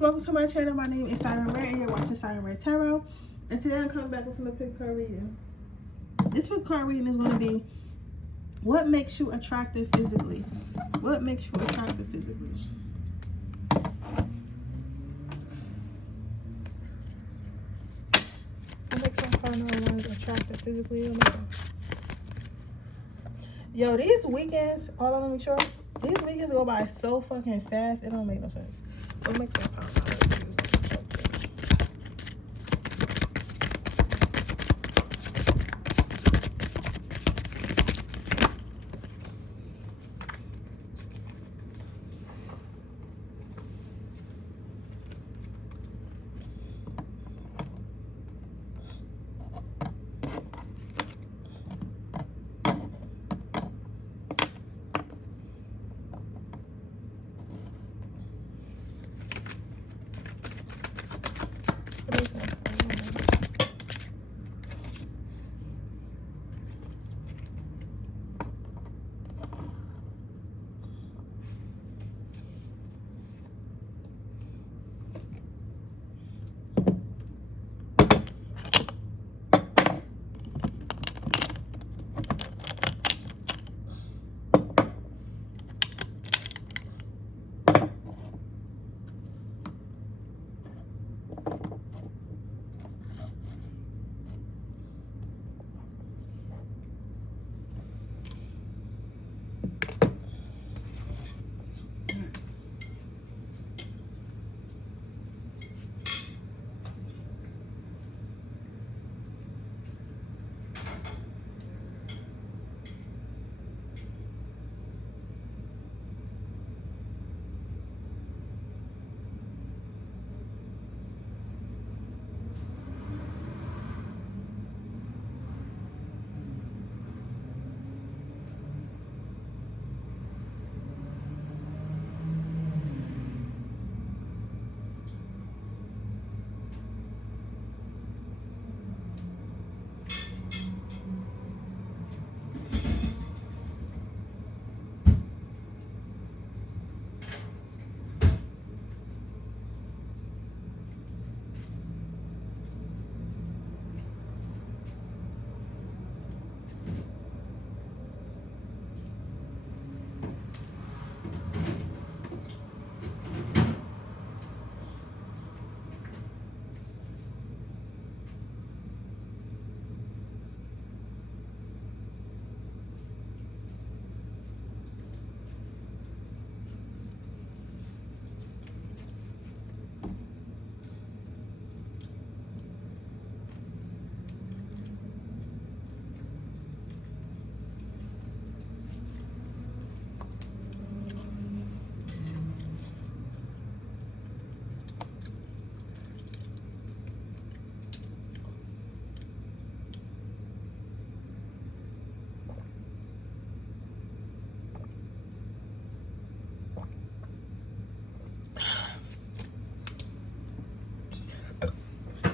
welcome to my channel. My name is Siren Redd and you're watching Siren Redd Tarot. And today I'm coming back with a pick card reading. This pick card reading is going to be what makes you attractive physically. What makes you attractive physically? What makes one partner attractive physically? Yo, these weekends, all I'm make sure, these weekends go by so fucking fast, it don't make no sense. What makes one partner attractive?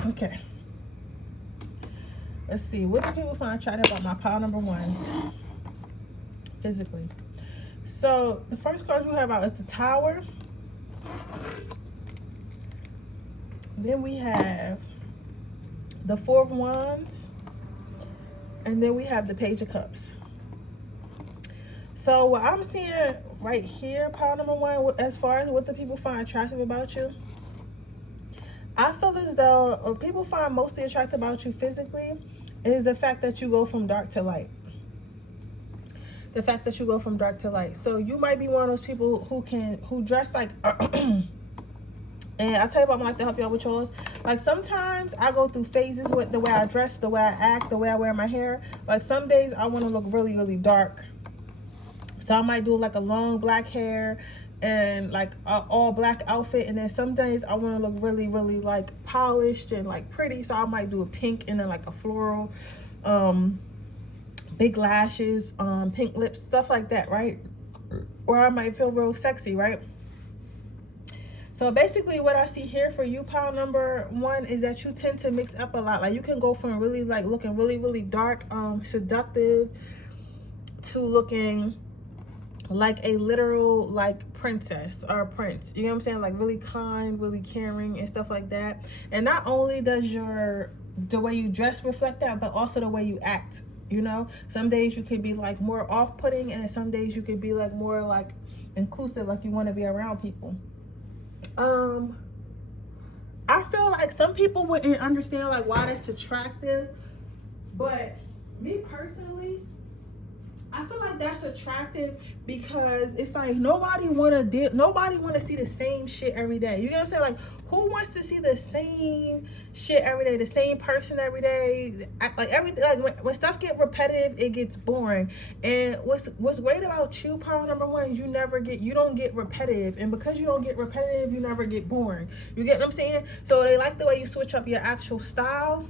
Okay. Let's see. What do people find attractive about my pile number ones physically? So the first card we have out is the Tower. Then we have the Four of Wands. And then we have the Page of Cups. So what I'm seeing right here, pile number one, as far as what the people find attractive about you, I feel as though what people find mostly attractive about you physically is the fact that you go from dark to light. The fact that you go from dark to light. So you might be one of those people who dress like, and I'll tell you about, I like to help y'all with yours. Like sometimes I go through phases with the way I dress, the way I act, the way I wear my hair. Like some days I want to look really, really dark. So I might do like a long black hair and like a all black outfit, and then some days I want to look really, really like polished and like pretty, so I might do a pink and then like a floral, big lashes, pink lips, stuff like that, right? Or I might feel real sexy, right? So basically what I see here for you, pile number one, is that you tend to mix up a lot. Like you can go from really like looking really, really dark, seductive, to looking like a literal like princess or prince, you know what I'm saying? Like really kind, really caring and stuff like that. And not only does the way you dress reflect that, but also the way you act, you know? Some days you could be like more off-putting, and some days you could be like more like inclusive, like you want to be around people. I feel like some people wouldn't understand like why that's attractive, but me personally, I feel like that's attractive because it's like nobody want to see the same shit every day. You know what I'm saying? Like, who wants to see the same shit every day, the same person every day? Like everything, like when stuff get repetitive, it gets boring. And what's great about you, power number one, is you don't get repetitive, and because you don't get repetitive, you never get boring. You get what I'm saying? So they like the way you switch up your actual style.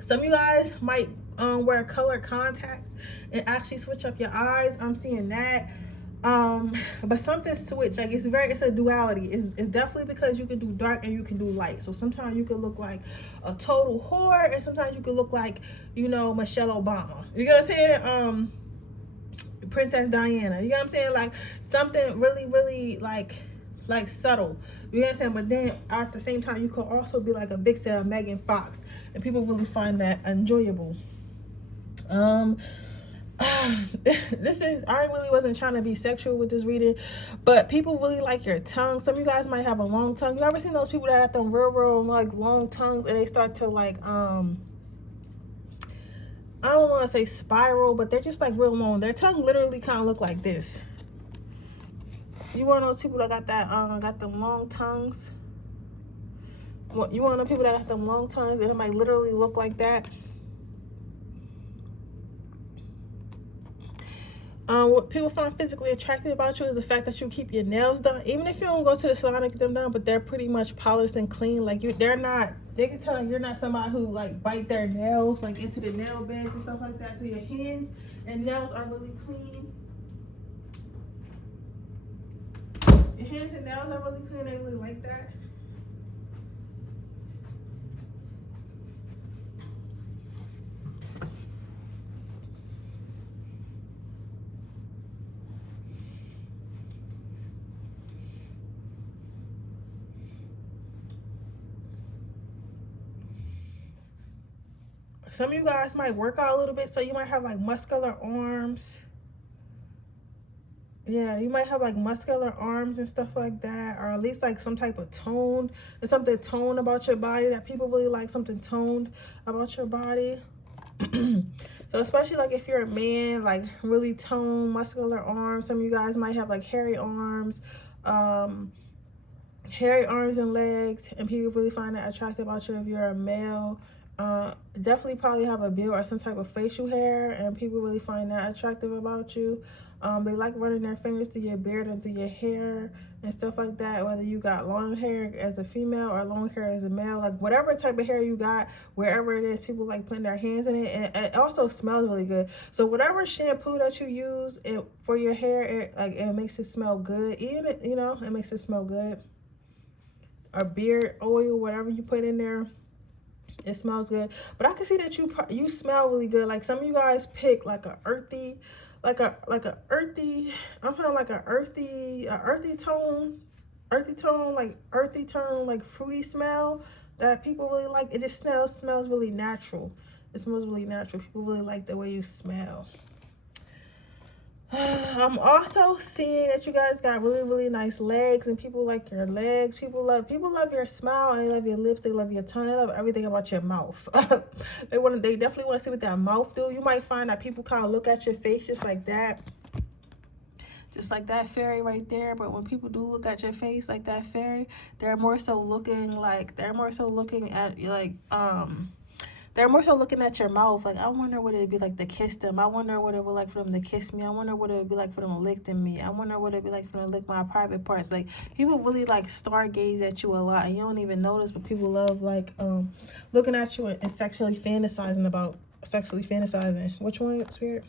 Some of you guys might wear colored contacts and actually switch up your eyes. I'm seeing that. But something switch, like it's a duality. It's definitely because you can do dark and you can do light. So sometimes you can look like a total whore, and sometimes you can look like, you know, Michelle Obama. You know what I'm saying? Princess Diana. You know what I'm saying? Like something really, really like subtle. You know what I'm saying? But then at the same time, you could also be like a vixen or Megan Fox, and people really find that enjoyable. I really wasn't trying to be sexual with this reading, but people really like your tongue. Some of you guys might have a long tongue. You ever seen those people that have them real like long tongues, and they start to like I don't want to say spiral, but they're just like real long. Their tongue literally kind of look like this. You want those people that got that got them long tongues? You want the people that got them long tongues and it might literally look like that? What people find physically attractive about you is the fact that you keep your nails done, even if you don't go to the salon and get them done, but they're pretty much polished and clean. Like they can tell you're not somebody who like bite their nails like into the nail beds and stuff like that. So your hands and nails are really clean. Your hands and nails are really clean. They really like that. Some of you guys might work out a little bit, so you might have like muscular arms. Yeah, you might have like muscular arms and stuff like that, or at least like some type of tone. There's something toned about your body that people really like, something toned about your body. So especially like if you're a man, like really toned, muscular arms. Some of you guys might have like hairy arms and legs, and people really find that attractive about you if you're a male. Definitely probably have a beard or some type of facial hair, and people really find that attractive about you. They like running their fingers through your beard and through your hair and stuff like that, whether you got long hair as a female or long hair as a male. Like whatever type of hair you got, wherever it is, people like putting their hands in it, and it also smells really good. So whatever shampoo that you use for your hair, it makes it smell good. Even it makes it smell good. Or beard oil, whatever you put in there, it smells good. But I can see that you smell really good. Like some of you guys pick like a earthy, I'm feeling like a earthy tone, like fruity smell that people really like. It just smells really natural. It smells really natural. People really like the way you smell. I'm also seeing that you guys got really, really nice legs, and people like your legs. People love your smile, and they love your lips, they love your tongue, they love everything about your mouth. They definitely want to see what that mouth do. You might find that people kind of look at your face just like that fairy right there. But when people do look at your face like that fairy, they're more so looking at your mouth. Like, I wonder what it'd be like to kiss them. I wonder what it would like for them to kiss me. I wonder what it would be like for them to lick me. I wonder what it'd be like for them to lick my private parts. Like, people really like stargaze at you a lot, and you don't even notice, but people love like looking at you and sexually fantasizing. Which one, Spirit?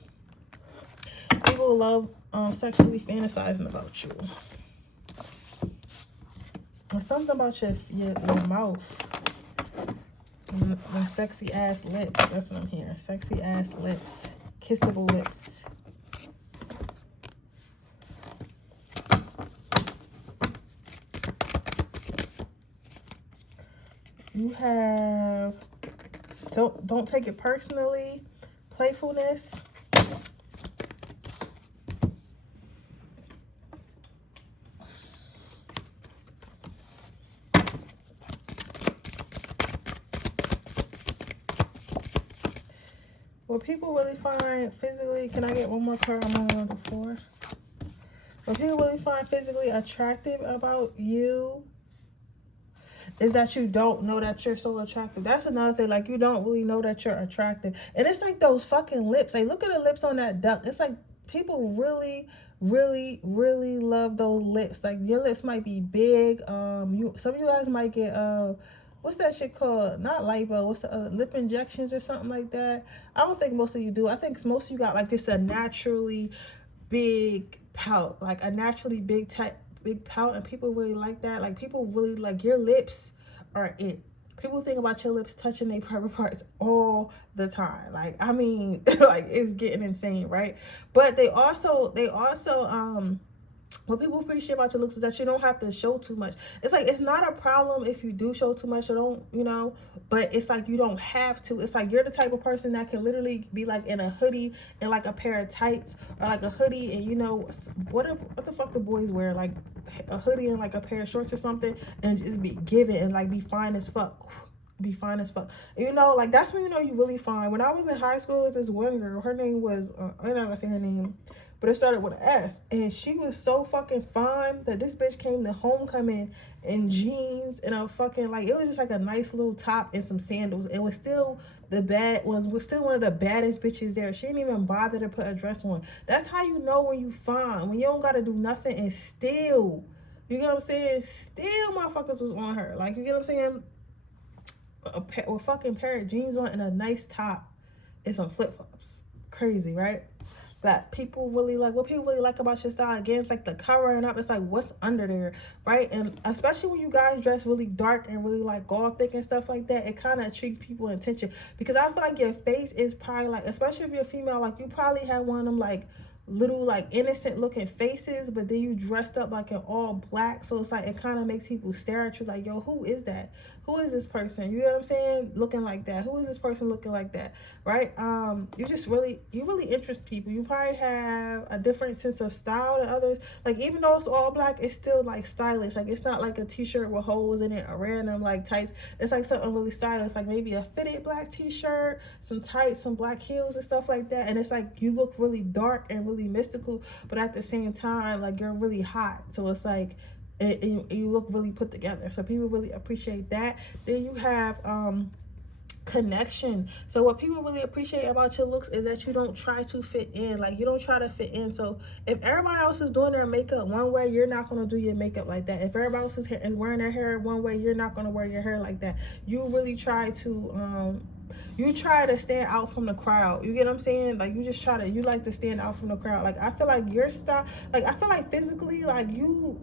People love sexually fantasizing about you. There's something about your mouth. My sexy ass lips. That's what I'm hearing. Sexy ass lips. Kissable lips. You have, so don't take it personally, playfulness. What people really find physically, can I get one more card? I'm on number 4. What people really find physically attractive about you is that you don't know that you're so attractive. That's another thing. Like, you don't really know that you're attractive. And it's like those fucking lips. Like, look at the lips on that duck. It's like people really, really, really love those lips. Like, your lips might be big. Some of you guys might get what's that shit called? Not lipo. What's the lip injections or something like that? I don't think most of you do. I think most of you got like just a naturally big pout, like a naturally big pout, and people really like that. Like, people really like your lips are it. People think about your lips touching their private parts all the time. Like, I mean, like, it's getting insane, right? But they also what people appreciate about your looks is that you don't have to show too much. It's like, it's not a problem if you do show too much or don't, you know, but it's like you don't have to. It's like you're the type of person that can literally be like in a hoodie and like a pair of tights, or like a hoodie and, you know, what the fuck the boys wear, like a hoodie and like a pair of shorts or something, and just be giving and like be fine as fuck. Be fine as fuck, you know. Like, that's when you know you really fine. When I was in high school, there was this one girl, her name was I'm not gonna say her name, but it started with an S, and she was so fucking fine that this bitch came to homecoming in jeans and a fucking, like, it was just like a nice little top and some sandals. It was still was still one of the baddest bitches there. She didn't even bother to put a dress on. That's how you know when you fine, when you don't gotta do nothing, and still, you get what I'm saying, still motherfuckers was on her. Like, you get what I'm saying? A fucking pair of jeans on and a nice top and some flip-flops. Crazy, right? That people really like, what people really like about your style, again, it's like the covering up. It's like what's under there, right? And especially when you guys dress really dark and really like gothic and stuff like that, it kind of attracts people attention, because I feel like your face is probably like, especially if you're a female, like, you probably have one of them like little like innocent looking faces, but then you dressed up like in all black, so it's like it kind of makes people stare at you like, yo, who is that? Who is this person? You know what I'm saying? Looking like that. Who is this person looking like that? Right? You really interest people. You probably have a different sense of style than others. Like, even though it's all black, it's still like stylish. Like, it's not like a t-shirt with holes in it, a random like tights. It's like something really stylish, like maybe a fitted black t-shirt, some tights, some black heels and stuff like that. And it's like you look really dark and really mystical, but at the same time, like, you're really hot. So it's like, you look really put together. So people really appreciate that. Then you have connection. So what people really appreciate about your looks is that you don't try to fit in. Like, you don't try to fit in. So if everybody else is doing their makeup one way, you're not going to do your makeup like that. If everybody else is wearing their hair one way, you're not going to wear your hair like that. You really try to stand out from the crowd. You get what I'm saying? Like, you like to stand out from the crowd. Like, I feel like your style, like, I feel like physically, like you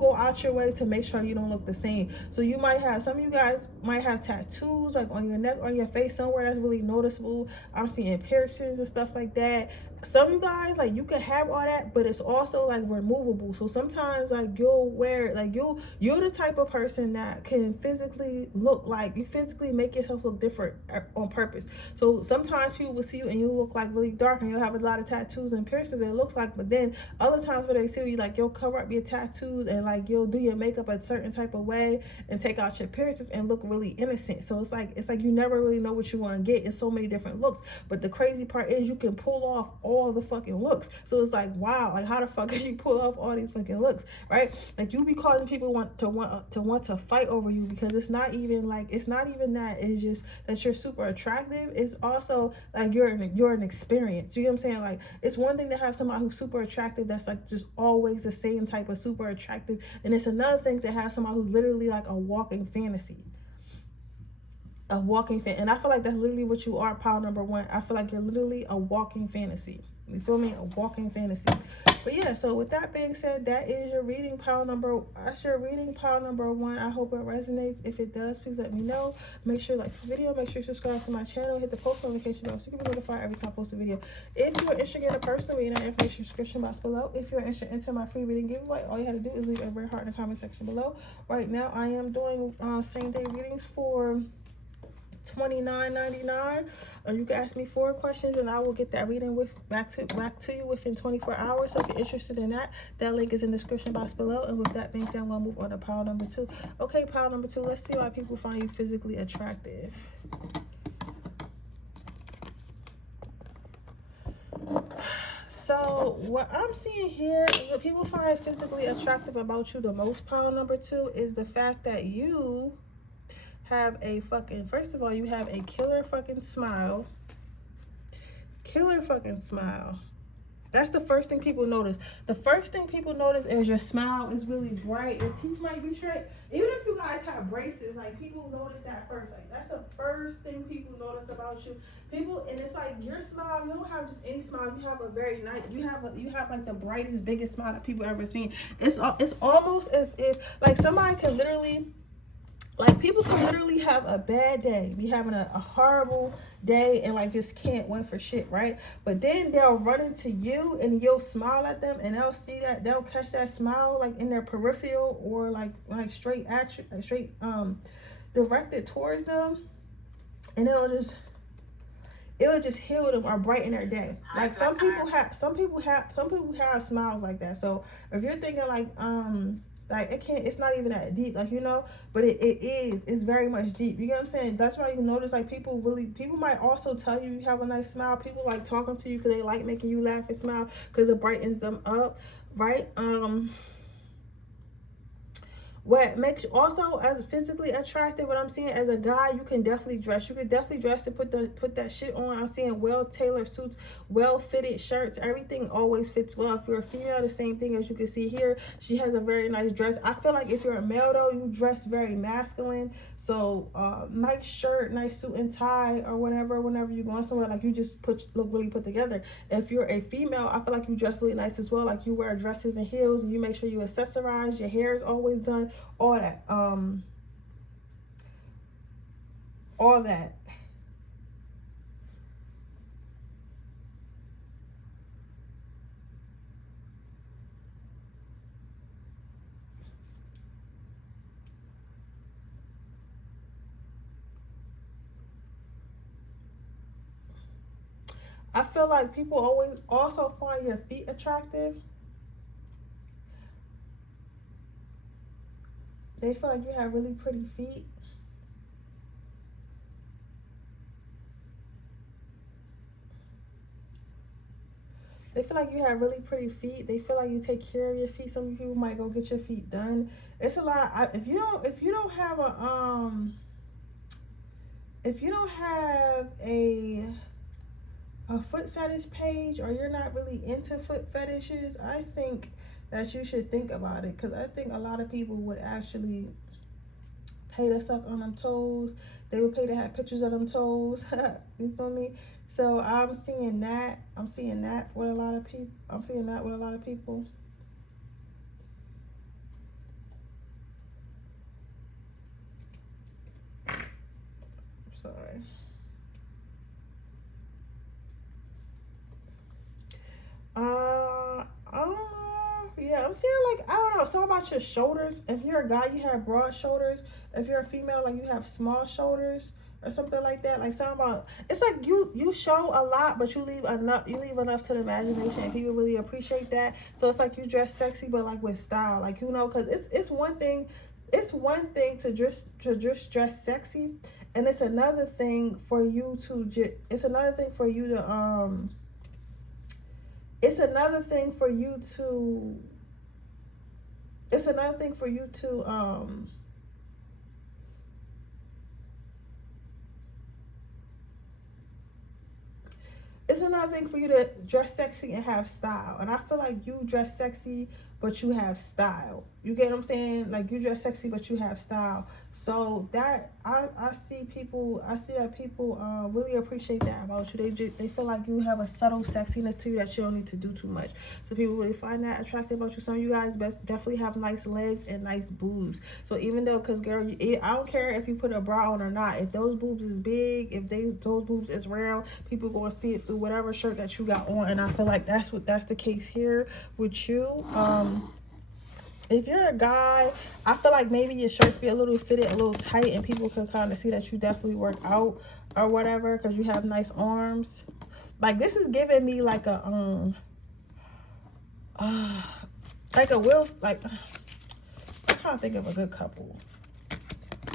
go out your way to make sure you don't look the same. So you might have, some of you guys might have tattoos, like on your neck, on your face, somewhere that's really noticeable. I'm seeing piercings and stuff like that. Some of you guys, like, you can have all that, but it's also like removable. So sometimes, like, you'll wear, like, you're the type of person that can physically look like, you physically make yourself look different on purpose. So sometimes people will see you and you look like really dark and you'll have a lot of tattoos and piercings, it looks like, but then other times where they see you, like, you'll cover up your tattoos and like you'll do your makeup a certain type of way and take out your piercings and look really innocent. So it's like you never really know what you want to get. It's so many different looks, but the crazy part is you can pull off all the fucking looks. So it's like, wow, like, how the fuck can you pull off all these fucking looks, right? Like, you be causing people want to fight over you, because it's not even that. It's just that you're super attractive. It's also like you're an experience. You know what I'm saying? Like, it's one thing to have somebody who's super attractive that's like just always the same type of super attractive, and it's another thing to have somebody who's literally like a walking fantasy. And I feel like that's literally what you are, pile number 1. I feel like you're literally a walking fantasy. You feel me? A walking fantasy. But yeah, so with that being said, that is your reading pile number. That's your reading pile number 1. I hope it resonates. If it does, please let me know. Make sure you like the video. Make sure you subscribe to my channel. Hit the post notification bell so you can be notified every time I post a video. If you're interested in a personal reading, information description box below. If you're interested in entering my free reading giveaway, all you have to do is leave a red heart in the comment section below. Right now, I am doing same day readings for $29.99. You can ask me 4 questions and I will get that reading back to you within 24 hours. So if you're interested in that, that link is in the description box below. And with that being said, I'm gonna move on to pile number 2. Okay, pile number 2, let's see why people find you physically attractive. So what I'm seeing here is what people find physically attractive about you the most, pile number 2, is the fact that you have a fucking, first of all, you have a killer fucking smile. Killer fucking smile. That's the first thing people notice. The first thing people notice is your smile is really bright. Your teeth might be straight. Even if you guys have braces, like, people notice that first. Like, that's the first thing people notice about you. People, and it's like your smile, you don't have just any smile. You have a very nice, you have like the brightest, biggest smile that people ever seen. It's almost as if, like, somebody can literally, like, people can literally have a bad day, be having a horrible day, and like just can't win for shit, right? But then they'll run into you and you'll smile at them and they'll see that, they'll catch that smile like in their peripheral or like straight at you, like straight directed towards them, and it'll just heal them or brighten their day. Like, some people have smiles like that. So if you're thinking like it's not even that deep, like, you know, but it's very much deep. You get what I'm saying? That's why you notice, like, people might also tell you have a nice smile. People like talking to you because they like making you laugh and smile because it brightens them up, right? What makes you also as physically attractive, what I'm seeing, as a guy, you can definitely dress. You can definitely dress to put that shit on. I'm seeing well-tailored suits, well-fitted shirts. Everything always fits well. If you're a female, the same thing, as you can see here. She has a very nice dress. I feel like if you're a male, though, you dress very masculine. So nice shirt, nice suit and tie, or whenever you're going somewhere, like, you just look really put together. If you're a female, I feel like you dress really nice as well. Like, you wear dresses and heels, and you make sure you accessorize. Your hair is always done. All that. I feel like people always also find your feet attractive. They feel like you have really pretty feet. They feel like you have really pretty feet. They feel like you take care of your feet. Some people might go get your feet done. It's a lot. If you don't have a foot fetish page, or you're not really into foot fetishes, I think that you should think about it, because I think a lot of people would actually pay to suck on them toes. They would pay to have pictures of them toes. You feel me? So I'm seeing that with a lot of people. Sorry. Yeah, I'm seeing, like, I don't know, something about your shoulders. If you're a guy, you have broad shoulders. If you're a female, like, you have small shoulders or something like that. Like, something about, it's like you show a lot, but you leave enough to the imagination, and people really appreciate that. So it's like you dress sexy, but like with style, like, you know, because it's one thing to just dress sexy, and it's another thing for you to it's another thing for you to it's another thing for you to it's another thing for you to dress sexy and have style. And I feel like you dress sexy, but you have style. You get what I'm saying? Like, you dress sexy, but you have style. So that I see that people really appreciate that about you. They feel like you have a subtle sexiness to you that you don't need to do too much. So people really find that attractive about you. Some of you guys definitely have nice legs and nice boobs. So even though, cause girl, I don't care if you put a bra on or not. If those boobs is big, if those boobs is round, people gonna see it through whatever shirt that you got on. And I feel like that's the case here with you. If you're a guy, I feel like maybe your shirts be a little fitted, a little tight, and people can kind of see that you definitely work out or whatever, because you have nice arms. Like, this is giving me like a will, like, I'm trying to think of a good couple,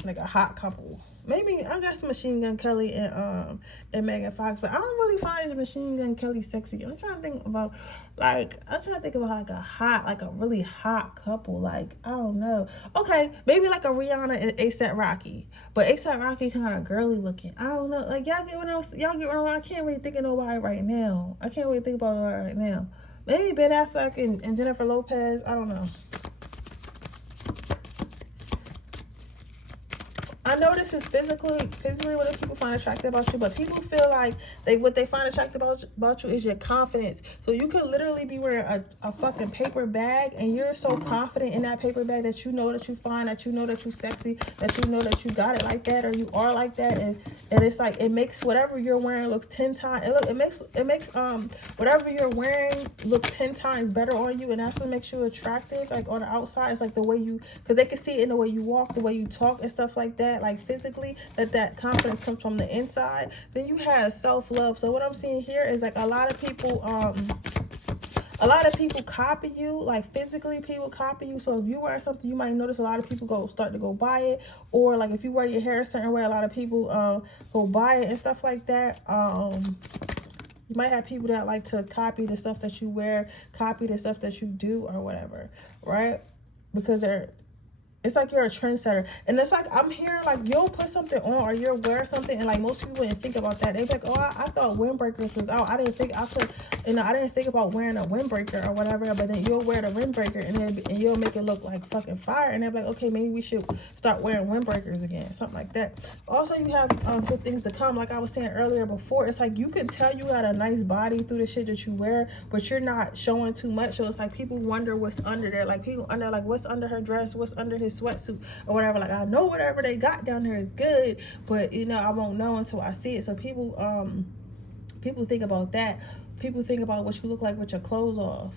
like a hot couple. Maybe I got some Machine Gun Kelly and Megan Fox, but I don't really find Machine Gun Kelly sexy. I'm trying to think about like a really hot couple. Like, I don't know. Okay, maybe like a Rihanna and A$AP Rocky, but A$AP Rocky kind of girly looking. I don't know. Like, y'all get what I can't really think of nobody right now. I can't really think about nobody right now. Maybe Ben Affleck and Jennifer Lopez. I don't know. I know this is physically what people find attractive about you, but people feel like what they find attractive about you is your confidence. So you could literally be wearing a fucking paper bag, and you're so confident in that paper bag that you know that you fine, that you know that you sexy, that you know that you got it like that, or you are like that, and it's like it makes whatever you're wearing looks 10 times. It makes whatever you're wearing look 10 times better on you, and that's what makes you attractive. Like, on the outside, it's like the way you, because they can see it in the way you walk, the way you talk, and stuff like that. Like, physically, that confidence comes from the inside. Then you have self-love. So what I'm seeing here is like a lot of people copy you. Like, physically, people copy you. So if you wear something, you might notice a lot of people start to go buy it. Or like if you wear your hair a certain way, a lot of people go buy it and stuff like that. You might have people that like to copy the stuff that you wear, copy the stuff that you do, or whatever, right? Because it's like you're a trendsetter. And it's like, I'm hearing like you'll put something on or you'll wear something, and like most people wouldn't think about that. They'd be like, oh, I thought windbreakers was out. I didn't think about wearing a windbreaker or whatever. But then you'll wear the windbreaker and you'll make it look like fucking fire. And they're like, okay, maybe we should start wearing windbreakers again, something like that. Also, you have good things to come. Like I was saying earlier before, it's like you can tell you got a nice body through the shit that you wear, but you're not showing too much. So it's like people wonder what's under there. Like, people under, like, what's under her dress, what's under his sweatsuit or whatever. Like, I know whatever they got down there is good, but you know, I won't know until I see it. So people think about that. People think about what you look like with your clothes off.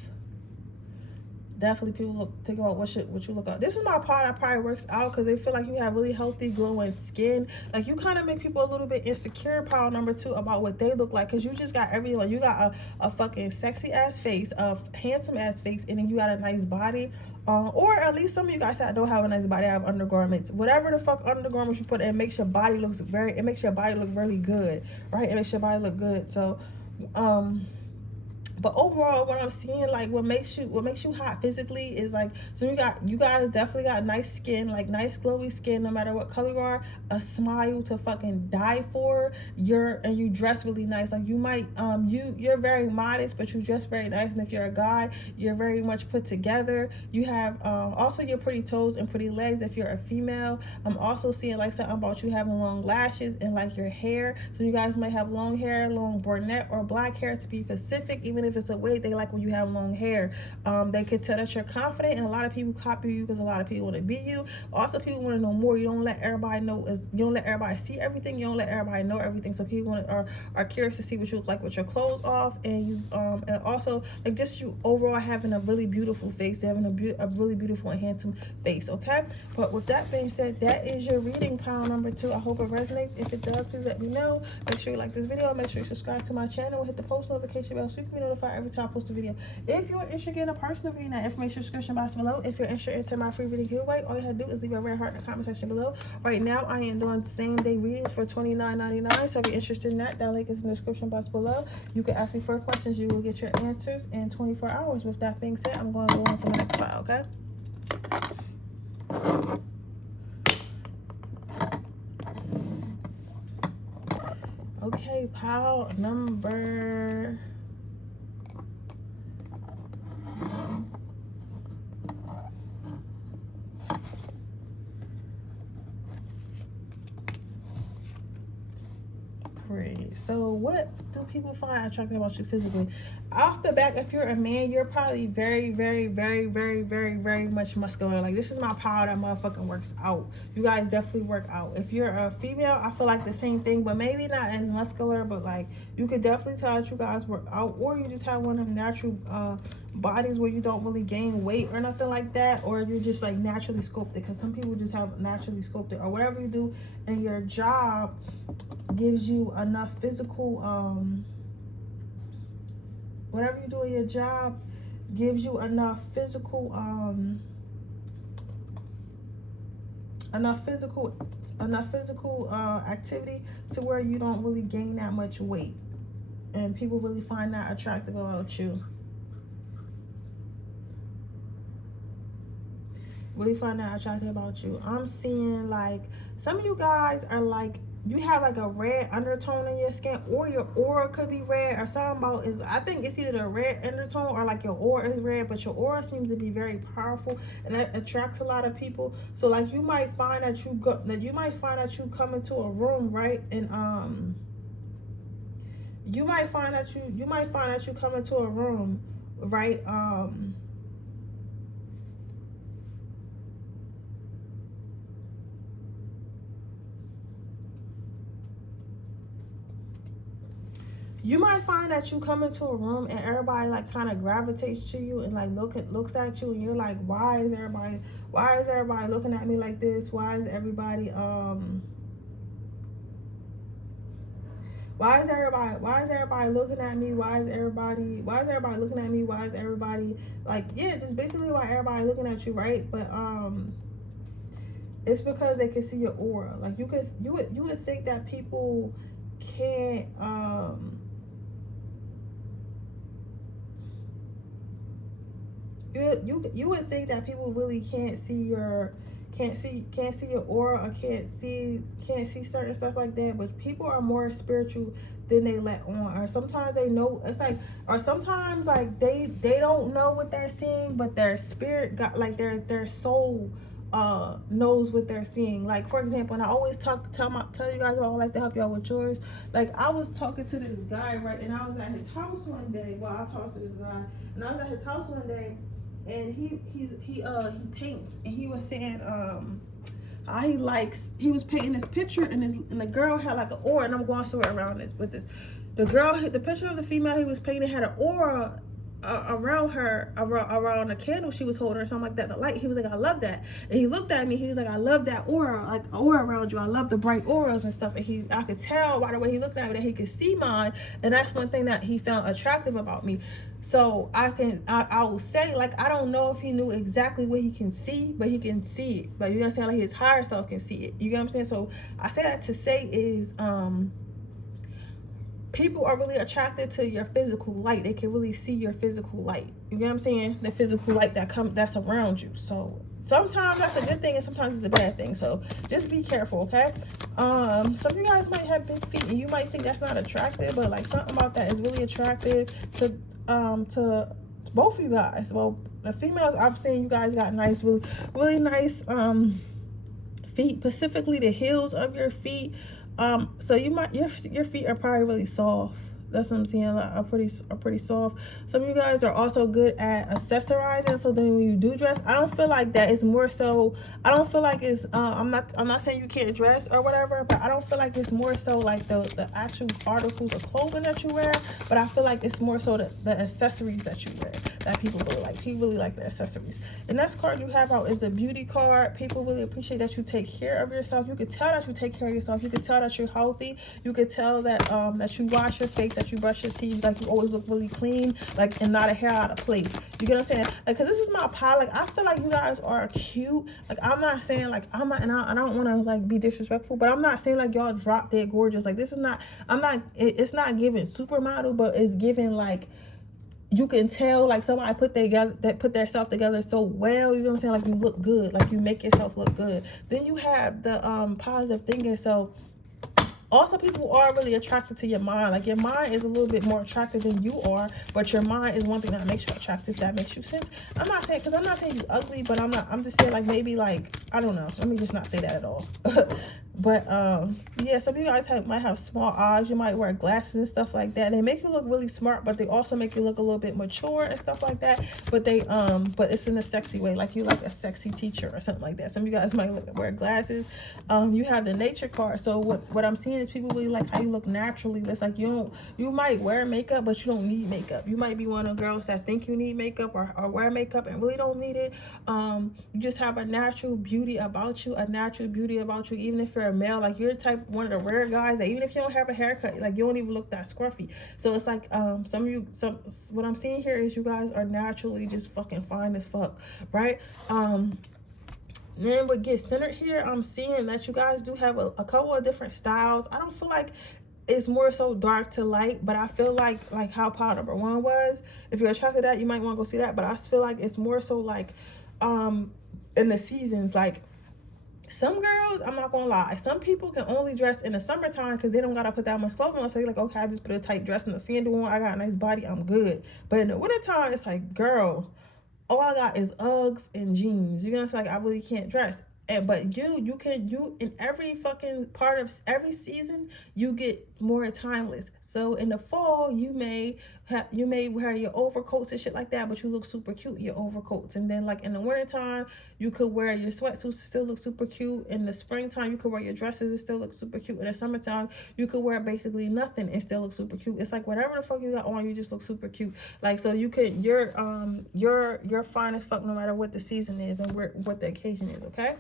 Definitely people think about what you look like. This is my part that probably works out because they feel like you have really healthy glowing skin. Like, you kind of make people a little bit insecure, pile number 2, about what they look like, because you just got everything. Like, you got a fucking sexy ass face, a handsome ass face, and then you got a nice body. Or at least some of you guys that don't have a nice body have undergarments. Whatever the fuck undergarments you put, it makes your body look really good, right? It makes your body look good. So but overall, what I'm seeing, like, what makes you hot physically is like, so you guys definitely got nice skin, like nice glowy skin, no matter what color you are, a smile to fucking die for. And you dress really nice. Like, you might you're very modest, but you dress very nice. And if you're a guy, you're very much put together. You have also your pretty toes and pretty legs if you're a female. I'm also seeing like something about you having long lashes and like your hair. So you guys might have long hair, long brunette or black hair, to be specific. Even if it's a wig, they like when you have long hair. They can tell that you're confident, and a lot of people copy you because a lot of people want to be you. Also, people want to know more. You don't let everybody know. You don't let everybody see everything. You don't let everybody know everything. So people are curious to see what you look like with your clothes off, and you and also like just you overall having a really beautiful face, having a really beautiful and handsome face. Okay, but with that being said, that is your reading pile number 2. I hope it resonates. If it does, please let me know. Make sure you like this video. Make sure you subscribe to my channel. Hit the post notification bell so you can be notified every time I post a video. If you're interested in a personal reading, that information description box below. If you're interested in my free reading giveaway, all you have to do is leave a red heart in the comment section below. Right now, I am doing same day readings for $29.99. So if you're interested in that link is in the description box below. You can ask me 4 questions. You will get your answers in 24 hours. With that being said, I'm going to go on to my next file, okay? Okay, pile number inquiry. So what do people find attractive about you physically? Off the back, if you're a man, you're probably very, very, very, very, very, very much muscular. Like, this is my power that motherfucking works out. You guys definitely work out. If you're a female, I feel like the same thing, but maybe not as muscular, but like you could definitely tell that you guys work out, or you just have one of them natural bodies where you don't really gain weight or nothing like that, or you're just like naturally sculpted, because some people just have naturally sculpted, or whatever you do and your job gives you enough physical whatever you do in your job gives you enough physical activity to where you don't really gain that much weight, and people really find that attractive about you. Really find that attractive about you. I'm seeing like some of you guys are like, you have like a red undertone in your skin, or your aura could be red, or something about is, I think it's either a red undertone or like your aura is red, but your aura seems to be very powerful and that attracts a lot of people. So like you might find that you come into a room, right? And you might find that you come into a room, right? You might find that you come into a room and everybody like kind of gravitates to you and like looks at you, and you're like, why is everybody looking at me like this? Why is everybody looking at me? Why is everybody looking at me? Why is everybody like, yeah, just basically why everybody looking at you, right? But it's because they can see your aura. Like you would think that people can't you would think that people really can't see your aura, or can't see certain stuff like that, but people are more spiritual than they let on. Or sometimes they know, it's like, or sometimes like they don't know what they're seeing, but their spirit got, like their soul knows what they're seeing. Like for example, and I always tell you guys about, I like to help y'all with yours. Like I was talking to this guy, right, and I was at his house one day. Well, I talked to this guy, and I was at his house one day, and he paints, and he was saying how he was painting this picture, and the girl had like an aura, and I'm going somewhere around this with this. The picture of the female he was painting had an aura around her, around the candle she was holding or something like that, the light. He was like, I love that. And he looked at me, he was like, I love that aura, like aura around you. I love the bright auras and stuff. And I could tell by the way he looked at me that he could see mine, and that's one thing that he found attractive about me. So I will say, like, I don't know if he knew exactly what he can see, but he can see it. Like, you know what I'm saying? Like his higher self can see it. You get what I'm saying? So I say that to say is people are really attracted to your physical light. They can really see your physical light. You get what I'm saying? The physical light that's around you. So sometimes that's a good thing, and sometimes it's a bad thing. So just be careful, okay? Some of you guys might have big feet, and you might think that's not attractive, but like something about that is really attractive to both of you guys. Well, the females, I'm saying you guys got nice, really nice feet, specifically the heels of your feet. So you might, your feet are probably really soft. That's what I'm saying, like are pretty soft. Some of you guys are also good at accessorizing. So then when you do dress, I don't feel like that. It's more so, I don't feel like it's I'm not saying you can't dress or whatever, but I don't feel like it's more so like the actual articles of clothing that you wear, but I feel like it's more so the accessories that you wear that people really like. People really like the accessories. The next card you have out is the beauty card. People really appreciate that you take care of yourself. You can tell that you take care of yourself. You can tell that you're healthy. You can tell that that you wash your face, that you brush your teeth, like you always look really clean, like, and not a hair out of place. You get what I'm saying? Like, cause this is my pie. Like, I feel like you guys are cute. Like, I'm not saying like I don't want to like be disrespectful, but I'm not saying like y'all drop dead gorgeous. Like, this is not. It's not giving supermodel, but it's giving like, you can tell like somebody put their self together so well. You know what I'm saying? Like, you look good. Like, you make yourself look good. Then you have the positive thinking. So also, people are really attracted to your mind. Like, your mind is a little bit more attractive than you are, but your mind is one thing that makes you attractive. That makes you sense. I'm not saying you ugly, but I'm just saying like maybe like, I don't know. Let me just not say that at all. But yeah, some of you guys might have small eyes. You might wear glasses and stuff like that. They make you look really smart, but they also make you look a little bit mature and stuff like that. But they but it's in a sexy way, like you like a sexy teacher or something like that. Some of you guys might wear glasses. You have the nature card. So what I'm seeing is people really like how you look naturally. It's like you might wear makeup, but you don't need makeup. You might be one of the girls that think you need makeup or wear makeup and really don't need it. You just have a natural beauty about you, even if you're a male. Like you're one of the rare guys that even if you don't have a haircut, like you don't even look that scruffy. So it's like what I'm seeing here is you guys are naturally just fucking fine as fuck, right? Then what gets centered here, I'm seeing that you guys do have a couple of different styles. I don't feel like it's more so dark to light, but I feel like how pile number 1 was. If you're attracted to that, you might want to go see that. But I feel like it's more so like in the seasons. Like some girls, I'm not gonna lie, some people can only dress in the summertime because they don't gotta put that much clothing on. So you're like, okay, I just put a tight dress and a sandal on, I got a nice body, I'm good. But in the wintertime, it's like, girl, all I got is Uggs and jeans. You're gonna say like, I really can't dress. But you in every fucking part of every season, you get more timeless. So in the fall, you may wear your overcoats and shit like that, but you look super cute in your overcoats. And then like in the wintertime, you could wear your sweatsuits and still look super cute. In the springtime, you could wear your dresses and still look super cute. In the summertime, you could wear basically nothing and still look super cute. It's like whatever the fuck you got on, you just look super cute. Like, so you could, you're fine as fuck no matter what the season is and what the occasion is, okay?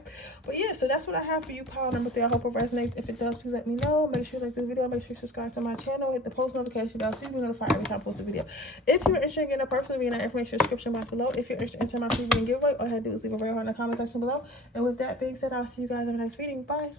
But yeah, so that's what I have for you, pile number 3. I hope it resonates. If it does, please let me know. Make sure you like this video. Make sure you subscribe to my channel. Hit the post notification bell so you'll be notified every time I post a video. If you're interested in getting a personal reading, that information in the description box below. If you're interested in entering my free reading giveaway, all you have to do is leave a red heart in the comment section below. And with that being said, I'll see you guys in the next reading. Bye.